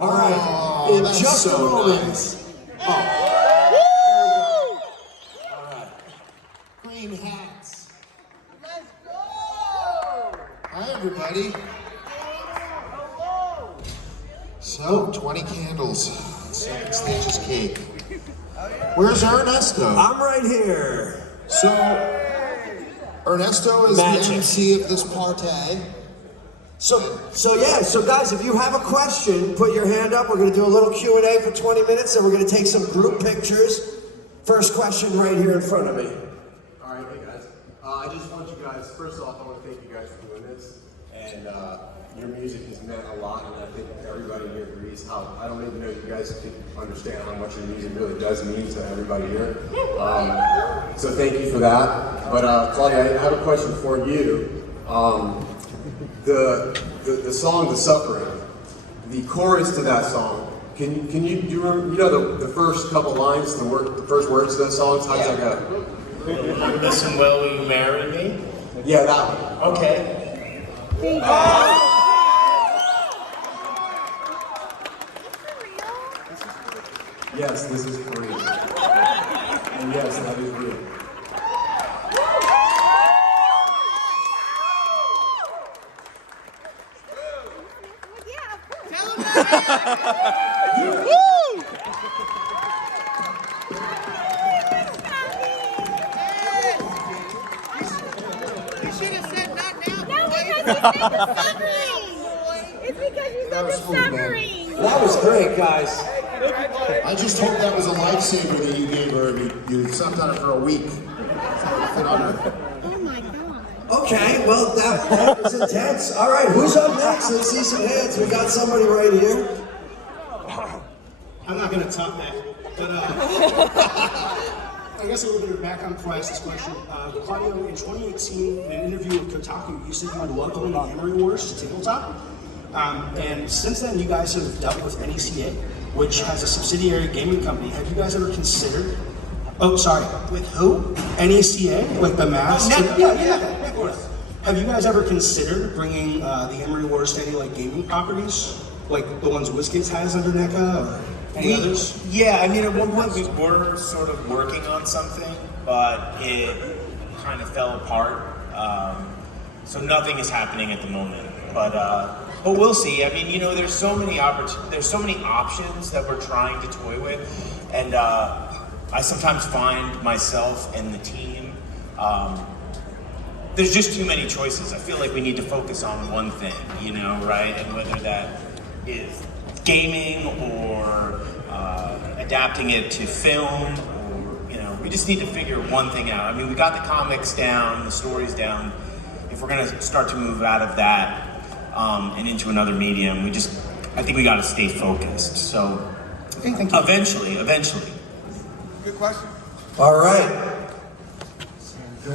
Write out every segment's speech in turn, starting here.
All right, in just a moment. Nice. Oh. There we go. All right. Green hats. Let's go! Hi, everybody. So, 20 candles. Second stage is cake. Where's Ernesto? I'm right here. So, Ernesto is Magic. the MC of this party. So guys, if you have a question, put your hand up. We're gonna do a little Q&A for 20 minutes, and we're gonna take some group pictures. First question right here in front of me. All right, hey guys. I just want you guys, first off, I want to thank you guys for doing this. And your music has meant a lot, and I think everybody here agrees how, I don't even know if you guys can understand how much your music really does mean to everybody here. So thank you for that. But Claudia, I have a question for you. The song "The Suffering," the chorus to that song. Can you remember? You know the first couple lines, the first words to that song. How's that go? Listen, will you marry me? Yeah, that one. Okay. Yes, this is free. And yes, that is real. You should have said not now. It's because you said the suffering. That was great, guys. I just hope that was a lifesaver that you gave her. You slept on it for a week. Fit on her. Oh my God. Okay, well, that was intense. All right, who's up next? Let's see some hands. We got somebody right here. I'm not going to top that, but I guess a little bit of background before I ask this question. Claudio, in 2018, in an interview with Kotaku, you said you would welcome the Emery Wars to tabletop. And since then, you guys have dealt with NECA, which has a subsidiary gaming company. Have you guys ever considered? Oh, sorry. With who? NECA, like the mask. Oh, Yeah. Have you guys ever considered bringing the Emery Wars to any like gaming properties, like the ones WizKids has under NECA, or any others? Yeah, I mean, at one point we were sort of working on something, but it kind of fell apart. So nothing is happening at the moment. But we'll see. I mean, you know, there's so many options that we're trying to toy with, and I sometimes find myself and the team. There's just too many choices. I feel like we need to focus on one thing, you know, right? And whether that is gaming or adapting it to film, or, you know, we just need to figure one thing out. I mean, we got the comics down, the stories down. If we're gonna start to move out of that and into another medium, I think we gotta stay focused. So, Okay, thank you. Eventually. Good question. All right.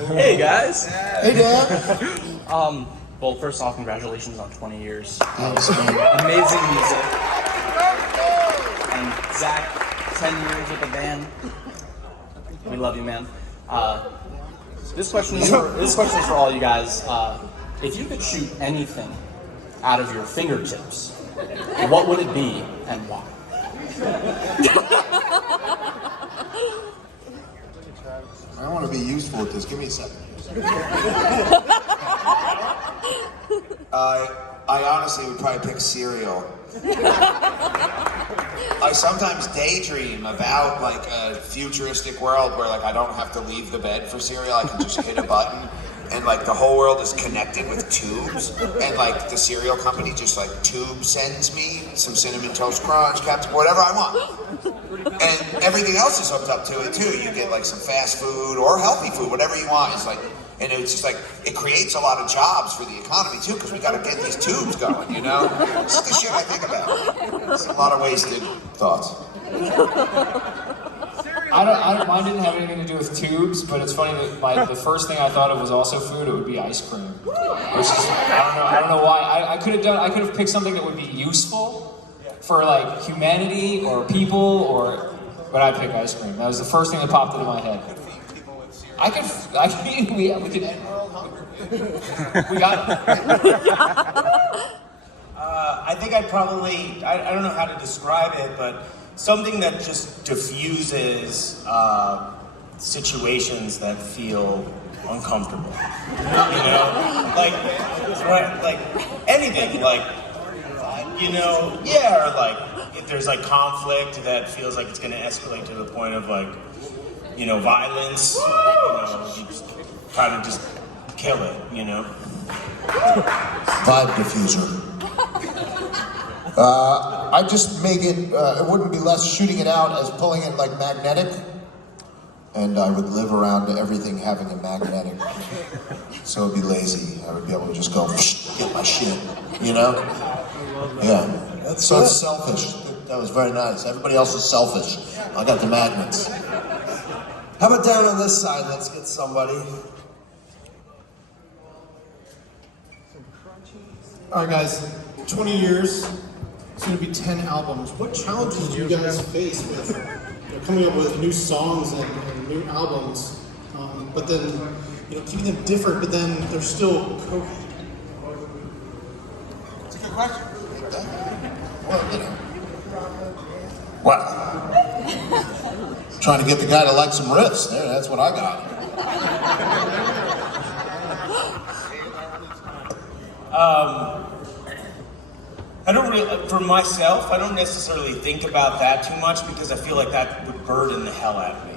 Hey guys. Hey, Dad. Well, first off, congratulations on 20 years of amazing music. And Zach, 10 years with the band. We love you, man. This question is for all you guys. If you could shoot anything out of your fingertips, what would it be and why? I want to be useful with this. Give me a second. I honestly would probably pick cereal. I sometimes daydream about like a futuristic world where like I don't have to leave the bed for cereal. I can just hit a button and like the whole world is connected with tubes, and like the cereal company just like tube sends me some Cinnamon Toast Crunch, Captain, whatever I want. And everything else is hooked up to it too. You get like some fast food or healthy food, whatever you want. It's like, and it's just like, it creates a lot of jobs for the economy too, because we got to get these tubes going, you know? This is the shit I think about. It's a lot of wasted thoughts. Mine didn't have anything to do with tubes, but it's funny that the first thing I thought of was also food. It would be ice cream. Which is, I don't know why. I could have picked something that would be useful for like humanity or people, but I pick ice cream. That was the first thing that popped into my head. We can end world hunger. We got it. I think I'd probably, I don't know how to describe it, but something that just diffuses situations that feel uncomfortable. You know? Like anything, or like, if there's like conflict that feels like it's gonna escalate to the point of like, violence, you just kind of just kill it, Vibe diffuser. I just make it, it wouldn't be less shooting it out as pulling it like magnetic. And I would live around everything having a magnetic. So it'd be lazy. I would be able to just go, get my shit, Yeah. That's so good. it's selfish. That was very nice. Everybody else is selfish. I got the magnets. How about down on this side? Let's get somebody. All right, guys, 20 years, it's going to be 10 albums. What challenges do you guys face with coming up with new songs and new albums, but then keeping them different, but then they're still Coheed? It's a good question. Well, trying to get the guy to like some riffs. There, that's what I got. I don't really, for myself, I don't necessarily think about that too much because I feel like that would burden the hell out of me.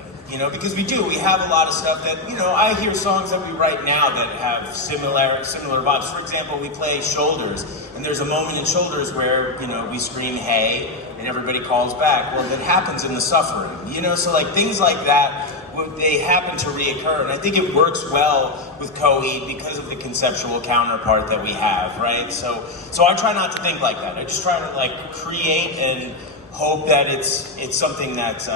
Because we have a lot of stuff that, I hear songs that we write now that have similar vibes. For example, we play Shoulders, and there's a moment in Shoulders where, we scream, hey, and everybody calls back. Well, that happens in the suffering, so like things like that, they happen to reoccur, and I think it works well with Coheed because of the conceptual counterpart that we have, right? So I try not to think like that. I just try to like create and hope that it's something that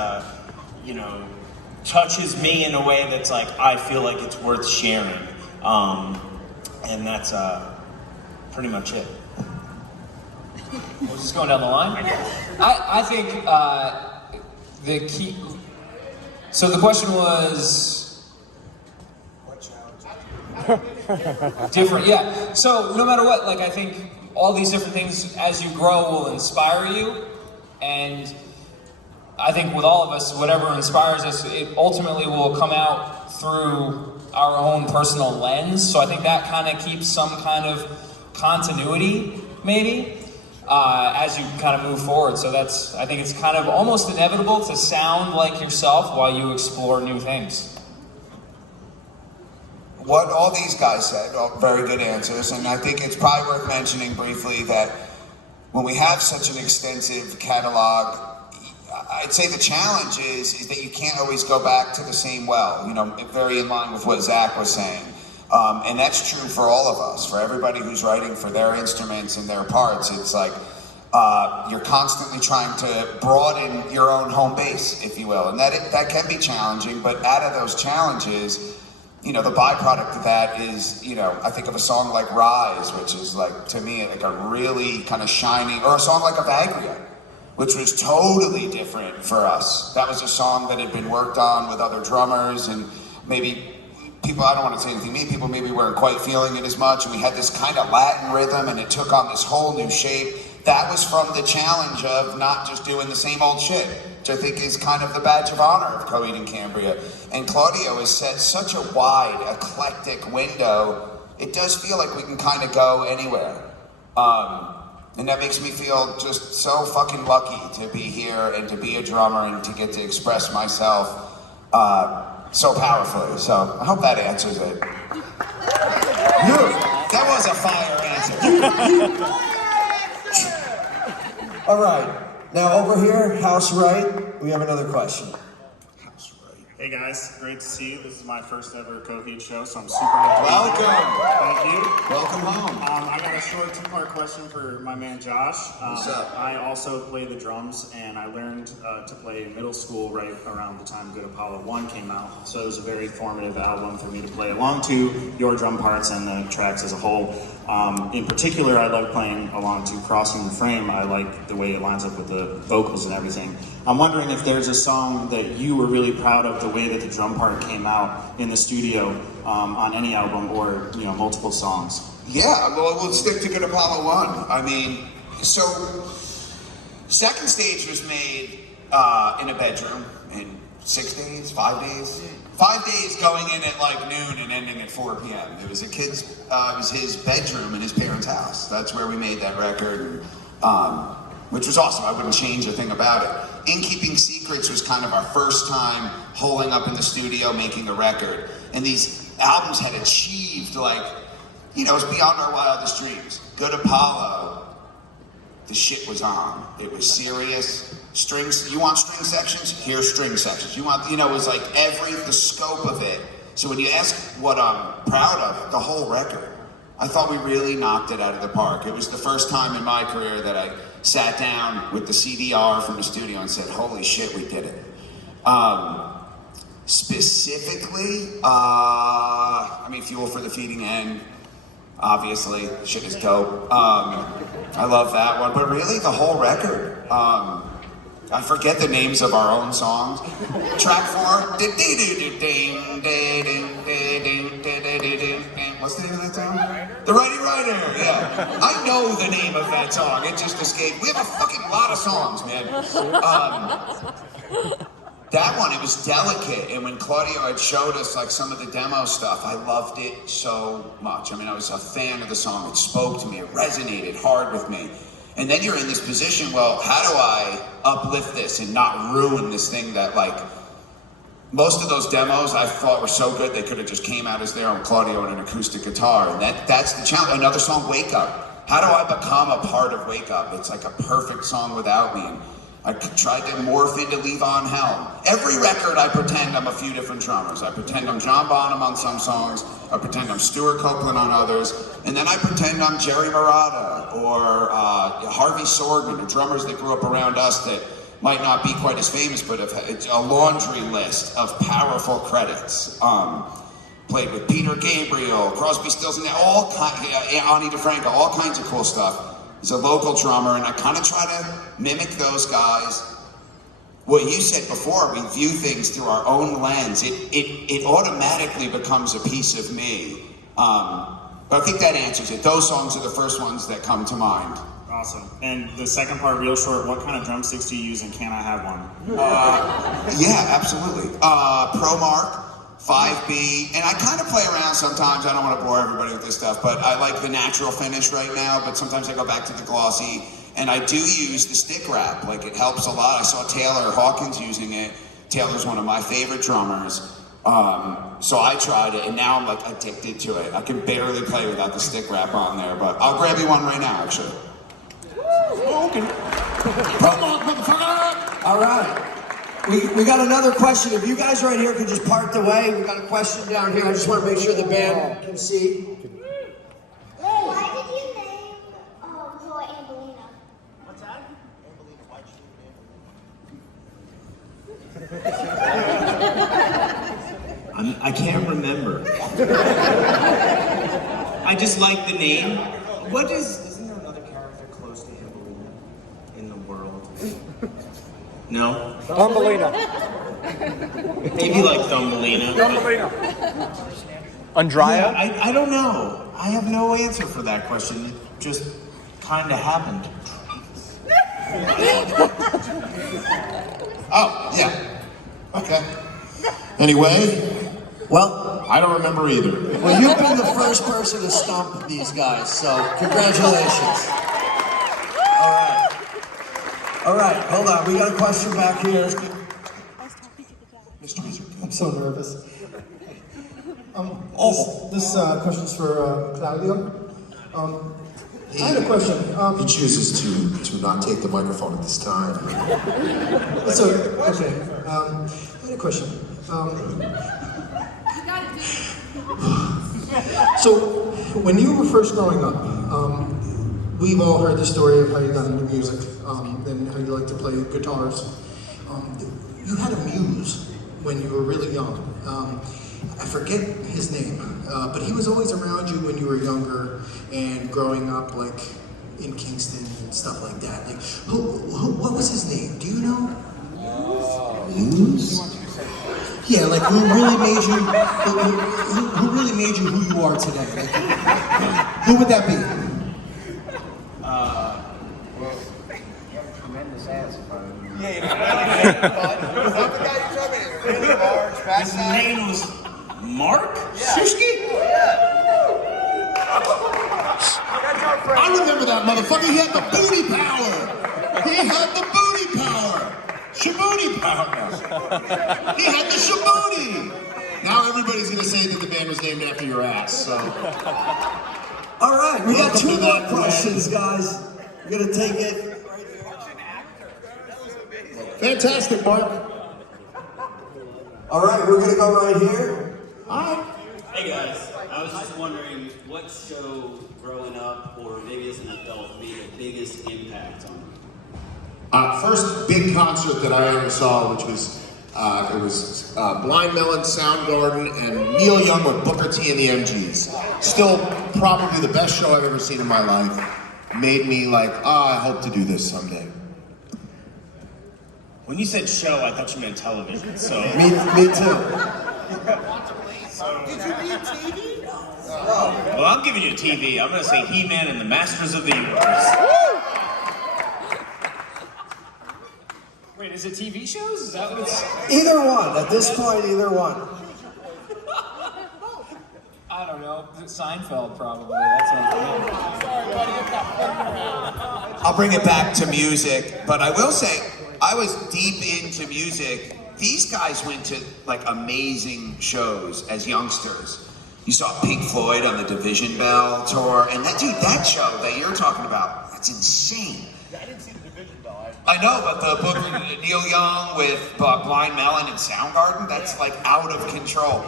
touches me in a way that's like I feel like it's worth sharing, and that's pretty much it. We're just going down the line. I think the key. So the question was different, yeah. So no matter what, like I think all these different things as you grow will inspire you, and I think with all of us, whatever inspires us, it ultimately will come out through our own personal lens. So I think that kind of keeps some kind of continuity, maybe. As you kind of move forward. So I think it's kind of almost inevitable to sound like yourself while you explore new things. What all these guys said, all very good answers, and I think it's probably worth mentioning briefly that when we have such an extensive catalog, I'd say the challenge is that you can't always go back to the same well, very in line with what Zach was saying. And that's true for all of us, for everybody who's writing for their instruments and their parts. It's like you're constantly trying to broaden your own home base, if you will. And that can be challenging, but out of those challenges, the byproduct of that is, I think of a song like Rise, which is like, to me, like a really kind of shining, or a song like Evagria, which was totally different for us. That was a song that had been worked on with other drummers, and maybe people, I don't want to say anything mean, people maybe weren't quite feeling it as much, and we had this kind of Latin rhythm, and it took on this whole new shape. That was from the challenge of not just doing the same old shit, which I think is kind of the badge of honor of Coheed and Cambria. And Claudio has set such a wide, eclectic window, it does feel like we can kind of go anywhere. And that makes me feel just so fucking lucky to be here and to be a drummer and to get to express myself so powerfully. So I hope that answers it. That was a fire answer. All right. Now over here, house right, we have another question. Hey guys, great to see you. This is my first ever Coheed show, so I'm super happy. Welcome. Thank you. Welcome home. I got a short two-part question for my man Josh. What's up? I also play the drums, and I learned to play in middle school right around the time Good Apollo 1 came out. So it was a very formative album for me to play along to your drum parts and the tracks as a whole. In particular, I love playing along to Crossing the Frame. I like the way it lines up with the vocals and everything. I'm wondering if there's a song that you were really proud of the way that the drum part came out in the studio on any album, or multiple songs. Yeah, well, we'll stick to Good Apollo 1. I mean, So, second stage was made in a bedroom in 6 days, 5 days. 5 days going in at like noon and ending at 4 p.m. It was it was his bedroom in his parents' house. That's where we made that record, which was awesome. I wouldn't change a thing about it. In Keeping Secrets was kind of our first time holing up in the studio making a record. And these albums had achieved like, you know, it was beyond our wildest dreams. Good Apollo, the shit was on. It was serious. Strings, you want string sections? Here's string sections. You want, you know, it was like the scope of it. So when you ask what I'm proud of, the whole record, I thought we really knocked it out of the park. It was the first time in my career that I sat down with the CDR from the studio and said, holy shit, we did it. Specifically, I mean, Fuel for the Feeding End, obviously, shit is dope. I love that one, but really the whole record. I forget the names of our own songs. Track 4, what's the name of that song? The Righty Rider, yeah. I know the name of that song, it just escaped. We have a fucking lot of songs, man. That one, it was delicate, and when Claudio had showed us like some of the demo stuff, I loved it so much. I mean, I was a fan of the song, it spoke to me, it resonated hard with me. And then you're in this position, well, how do I uplift this and not ruin this thing that like, most of those demos I thought were so good they could have just came out as their own Claudio and an acoustic guitar, and that's the challenge. Another song, Wake Up. How do I become a part of Wake Up? It's like a perfect song without me. And I tried to morph into Levon Helm. Every record I pretend I'm a few different drummers. I pretend I'm John Bonham on some songs, I pretend I'm Stuart Copeland on others, and then I pretend I'm Jerry Marotta or Harvey Sorgin, or drummers that grew up around us that might not be quite as famous, but have a laundry list of powerful credits. Played with Peter Gabriel, Crosby, Stills, and all kinds, Ani DeFranco, all kinds of cool stuff. He's a local drummer, and I kind of try to mimic those guys. What you said before, we view things through our own lens. It automatically becomes a piece of me. But I think that answers it. Those songs are the first ones that come to mind. Awesome. And the second part, real short, what kind of drumsticks do you use, and can I have one? Yeah, absolutely. Pro Mark, 5B, and I kind of play around sometimes. I don't want to bore everybody with this stuff, but I like the natural finish right now, but sometimes I go back to the glossy, and I do use the stick wrap. Like, it helps a lot. I saw Taylor Hawkins using it. Taylor's one of my favorite drummers. So I tried it, and now I'm like addicted to it. I can barely play without the stick wrap on there, but I'll grab you one right now, actually. Okay. All right. We got another question. If you guys right here could just part the way, we got a question down here. I just want to make sure the band can see. Why did you name Zoe Ambelina? What's that? Ambelina, why'd you name Ambelina? I can't remember. I just like the name. Isn't there another character close to Ambelina in the world? No? Thumbelina. Maybe like Thumbelina. Andrea? Yeah, I don't know. I have no answer for that question. It just kind of happened. Oh, yeah. Okay. Anyway, Well, I don't remember either. well, you've been the first person to stump these guys, so congratulations. All right, hold on. We got a question back here. I'm so nervous. This question's for Claudio. I had a question. He chooses to not take the microphone at this time. So, okay. I had a question. So, when you were first growing up, we've all heard the story of how you got into music and how you like to play guitars. You had a muse when you were really young. I forget his name, but he was always around you when you were younger and growing up, like in Kingston and stuff like that. Like, what was his name? Do you know? Muse? Yeah, like who really made you? Who really made you who you are today? Like, who would that be? Yeah, he was really big, but he was the guy you told me, really large backside. His name was Mark Shishki? I remember that motherfucker. He had the booty power. He had the booty power. Shabooty power. He had the shabooty. Now everybody's gonna say that the band was named after your ass. So. All right, we got Welcome two to more that, questions, guys. We're gonna take it. Fantastic, Mark. All right, we're gonna go right here. Hi. Hey guys, I was just wondering what show growing up or maybe as an adult made the biggest impact on you? First big concert that I ever saw, which was Blind Melon, Soundgarden, and Neil Young with Booker T and the MGs. Still probably the best show I've ever seen in my life. Made me like, I hope to do this someday. When you said show, I thought you meant television. So Me too. Did you need TV? well, I'm giving you TV. I'm gonna say He-Man and the Masters of the Universe. Wait, is it TV shows? Is that what it's? Either one. At this point, either one. I don't know. Seinfeld, probably. That's what I'll bring it back to music, but I will say, I was deep into music. These guys went to like amazing shows as youngsters. You saw Pink Floyd on the Division Bell tour, and that show that you're talking about, that's insane. I didn't see the Division Bell. I know, but the book Neil Young with Blind Melon and Soundgarden, that's like out of control.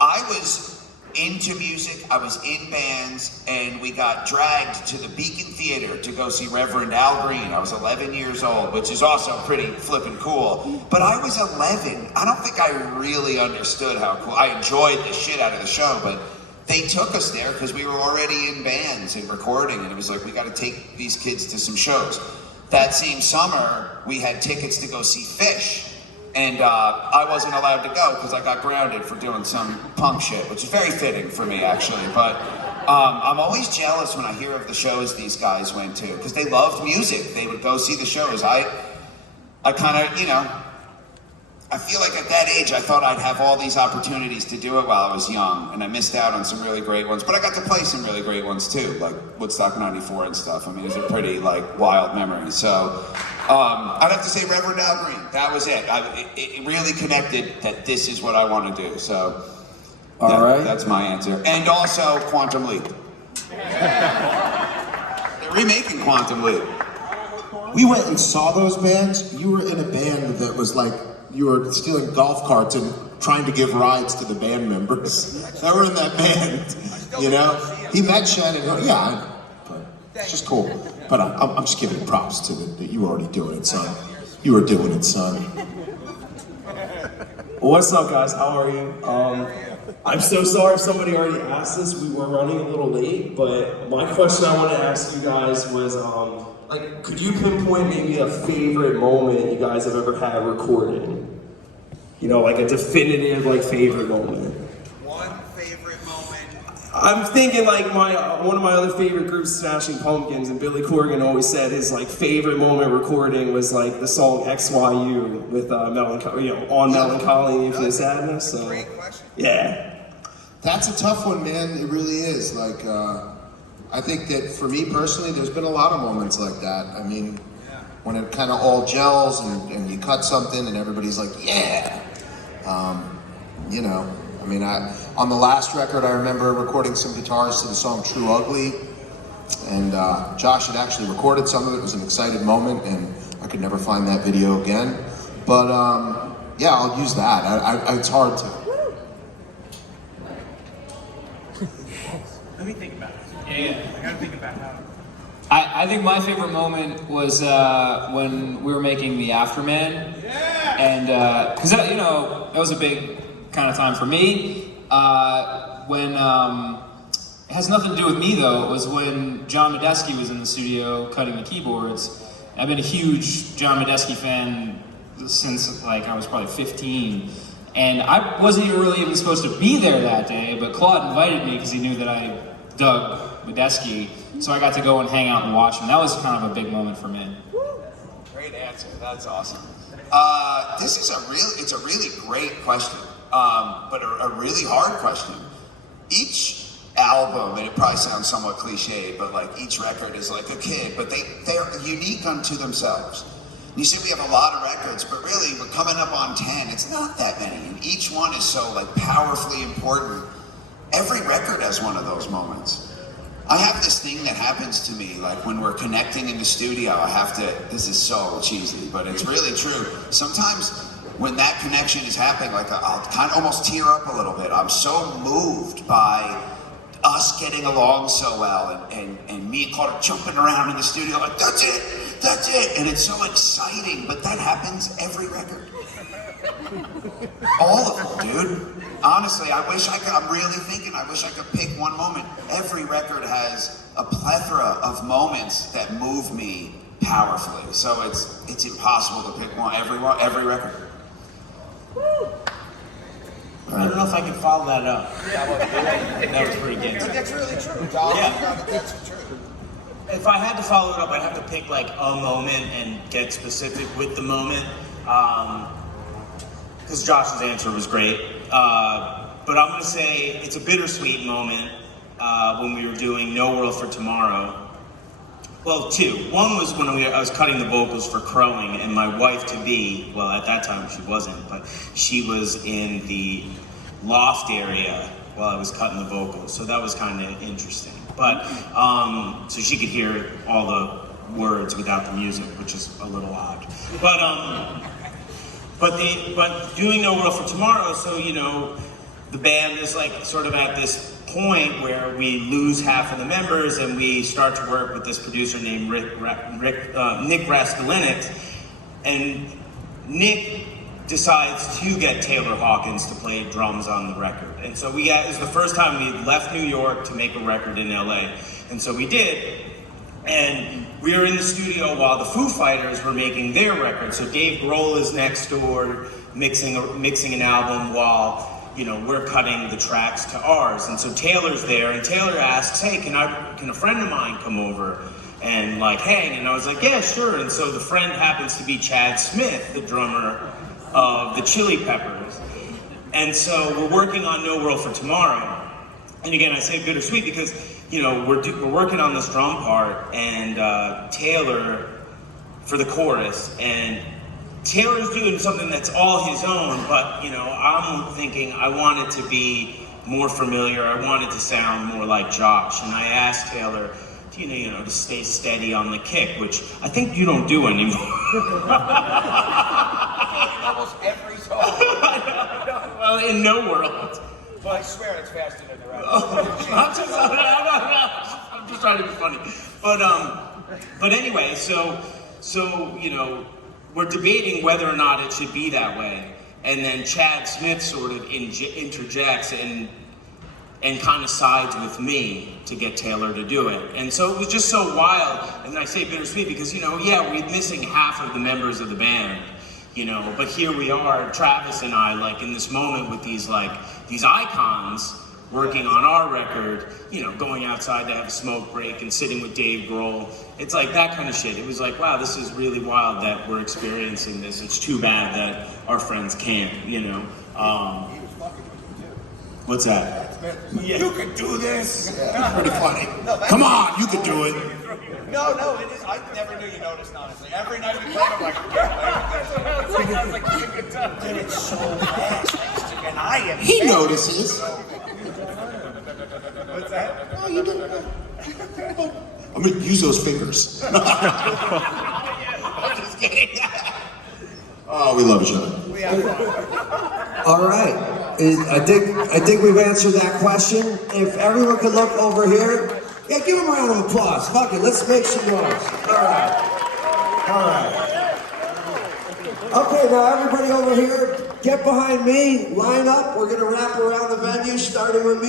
I was into music, I was in bands, and we got dragged to the Beacon Theater to go see Reverend Al Green. I was 11 years old, which is also pretty flippin' cool. But I was 11. I don't think I really understood how cool. I enjoyed the shit out of the show, but they took us there because we were already in bands and recording, and it was like, we gotta take these kids to some shows. That same summer, we had tickets to go see Fish. And I wasn't allowed to go because I got grounded for doing some punk shit, which is very fitting for me, actually. But I'm always jealous when I hear of the shows these guys went to because they loved music. They would go see the shows. I kind of, you know, I feel like at that age I thought I'd have all these opportunities to do it while I was young, and I missed out on some really great ones. But I got to play some really great ones too, like Woodstock '94 and stuff. I mean, it was a pretty like wild memory. So I'd have to say Reverend Al Green. That was it. It really connected that this is what I want to do. So All right. that's my answer. And also Quantum Leap. They're remaking Quantum Leap. We went and saw those bands. You were in a band that was like, you were stealing golf carts and trying to give rides to the band members that were in that band, you know? He met Shannon, yeah, I know, but it's just cool. But I'm just giving props to that you were already doing it, son. You were doing it, son. What's up, guys? How are you? I'm so sorry if somebody already asked this. We were running a little late, but my question I wanted to ask you guys was, like, could you pinpoint maybe a favorite moment you guys have ever had recording? You know, like a definitive, like, favorite moment. One favorite moment. I'm thinking like one of my other favorite groups, Smashing Pumpkins, and Billy Corgan always said his like favorite moment recording was like the song XYU with Melancholy, you know, on Melancholy and Infinite Sadness. So, yeah. That's a tough one, man. It really is. Like, I think that for me personally, there's been a lot of moments like that. I mean, when it kind of all gels and you cut something and everybody's like, yeah. You know, I mean, on the last record, I remember recording some guitars to the song True Ugly. And Josh had actually recorded some of it. It was an excited moment, and I could never find that video again. But yeah, I'll use that. It's hard to. Let me think about it. Yeah, I gotta think about how. I think my favorite moment was when we were making the Afterman, and because you know that was a big kind of time for me. When it has nothing to do with me though. It was when John Medeski was in the studio cutting the keyboards. I've been a huge John Medeski fan since like I was probably 15, and I wasn't even supposed to be there that day. But Claude invited me because he knew that I dug Medeski. So I got to go and hang out and watch him. That was kind of a big moment for me. great answer. That's awesome. This is it's a really great question, but a really hard question. Each album, and it probably sounds somewhat cliche, but like each record is like a kid, but they're unique unto themselves. And you say we have a lot of records, but really we're coming up on 10. It's not that many, and each one is so like powerfully important. Every record has one of those moments. I have this thing that happens to me, like when we're connecting in the studio, I have to, this is so cheesy, but it's really true. Sometimes when that connection is happening, like I'll kind of almost tear up a little bit. I'm so moved by us getting along so well, and me and Carter jumping around in the studio like, that's it, and it's so exciting, but that happens every record. All of them, dude. Honestly, I wish I could, I'm really thinking, I wish I could pick one moment. Every record has a plethora of moments that move me powerfully, so it's impossible to pick one, every record. I don't know if I can follow that up. That was pretty good. But that's really true. Yeah. That's true. If I had to follow it up, I'd have to pick like a moment and get specific with the moment. Because Josh's answer was great. But I'm gonna say it's a bittersweet moment when we were doing No World for Tomorrow. Well, two. One was when I was cutting the vocals for Crowing, and my wife-to-be, well, at that time she wasn't, but she was in the loft area while I was cutting the vocals, so that was kind of interesting. But, so she could hear all the words without the music, which is a little odd. But doing No World for Tomorrow, so, you know, the band is like sort of at this point where we lose half of the members and we start to work with this producer named Nick Raskulinix, and Nick decides to get Taylor Hawkins to play drums on the record. And so it was the first time we left New York to make a record in LA. And so we did. And we were in the studio while the Foo Fighters were making their record. So Dave Grohl is next door mixing an album while, you know, we're cutting the tracks to ours. And so Taylor's there, and Taylor asks, hey, can a friend of mine come over and like hang? And I was like, yeah, sure. And so the friend happens to be Chad Smith, the drummer of the Chili Peppers. And so we're working on No World for Tomorrow. And again, I say bittersweet because, you know, we're working on this drum part, and Taylor for the chorus, and Taylor's doing something that's all his own, but, you know, I'm thinking I want it to be more familiar. I want it to sound more like Josh. And I asked Taylor, you know, to stay steady on the kick, which I think you don't do anymore. Almost every song. Well, in No World. I swear it's faster than the rest. I'm just trying to be funny. But anyway, so you know, we're debating whether or not it should be that way. And then Chad Smith sort of interjects and kind of sides with me to get Taylor to do it. And so it was just so wild. And I say bittersweet because, you know, yeah, we're missing half of the members of the band, you know, but here we are, Travis and I, like in this moment with these icons working on our record, you know, going outside to have a smoke break and sitting with Dave Grohl. It's like that kind of shit. It was like, wow, this is really wild that we're experiencing this. It's too bad that our friends can't, you know. What's that? Yeah. You can do this. Yeah, pretty funny. No, Come on, you can do it. No, it is. I never knew you noticed, honestly. Every night we played, I'm like, I was like, it's a good time. Dude, it's so fast. And I am. He notices. What's that? Oh, you did. I'm gonna use those fingers. I'm just kidding. Oh, we love each other. We have fun. All right. I think we've answered that question. If everyone could look over here, yeah, give them a round of applause. Fuck it, let's make some noise. All right. Okay, now everybody over here, get behind me, line up. We're gonna wrap around the venue, starting with me.